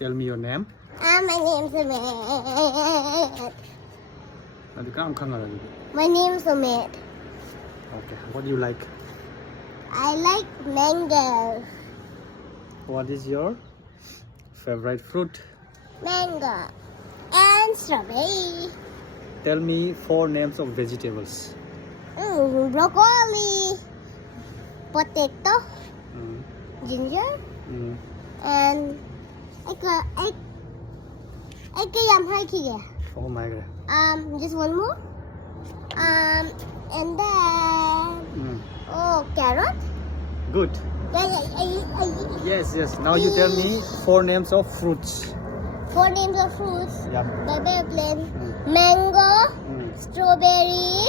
Tell me your name. My name's Sumit. My name's Sumit. Okay. What do you like? I like mango. What is your favorite fruit? Mango. And strawberry. Tell me 4 names of vegetables. Broccoli. Potato. Mm. Ginger. Mm. And Oh my god. just one more. And then carrot. Good. Yes. Now you tell me 4 names of fruits. 4 names of fruits. Yeah. Very plain. Mango, strawberry,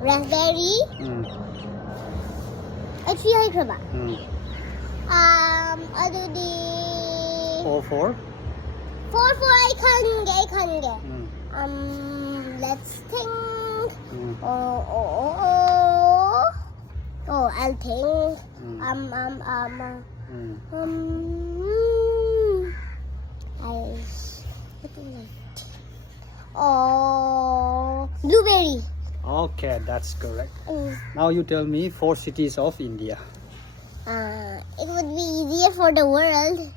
raspberry. Actually, I could do the 4. 4. I can't get. Let's think. I'll think. Blueberry. Okay, that's correct. Now you tell me 4 cities of India. It would be easier for the world.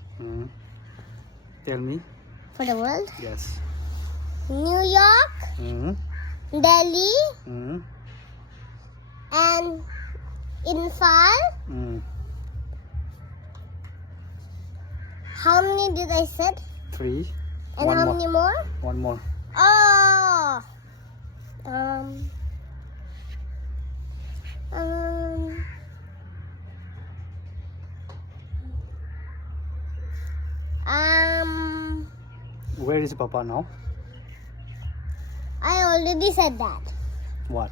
Tell me. For the world. Yes. New York, Delhi, and Imphal. How many did I said? 3. And One how more. many more? One more. Oh. Where is Papa now? I already said that. What?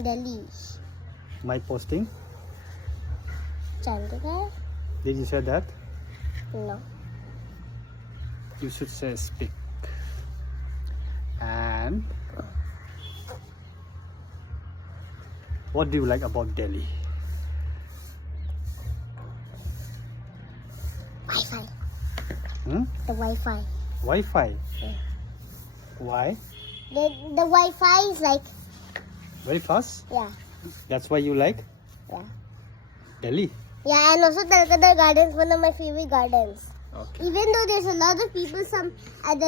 Delhi. My posting? Chandigarh? Did you say that? No. You should say speak. And what do you like about Delhi? Wi-Fi. The Wi-Fi. Wi-Fi. Yeah. Why? The Wi-Fi is like, Very fast? yeah. That's why you like Yeah. Delhi? Yeah, and also Talkadar Gardens, one of my favorite gardens. Okay. Even though there's a lot of people at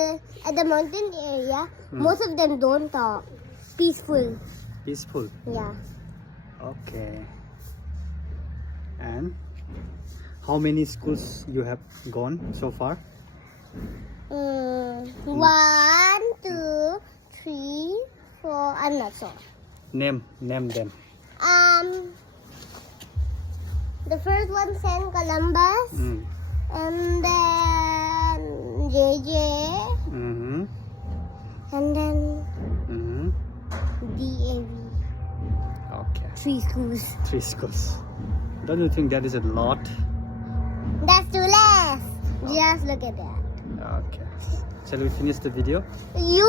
the mountain area, most of them don't talk. Peaceful. Peaceful. Yeah. Okay. And how many schools you have gone so far? 1, 2, 3, 4. I'm not sure. Name them. The first one St. Columbus, and then JJ, and then DAV. Okay. 3 schools. 3 schools. Don't you think that is a lot? That's too less. Just look at that. Okay. Shall we finish the video? You.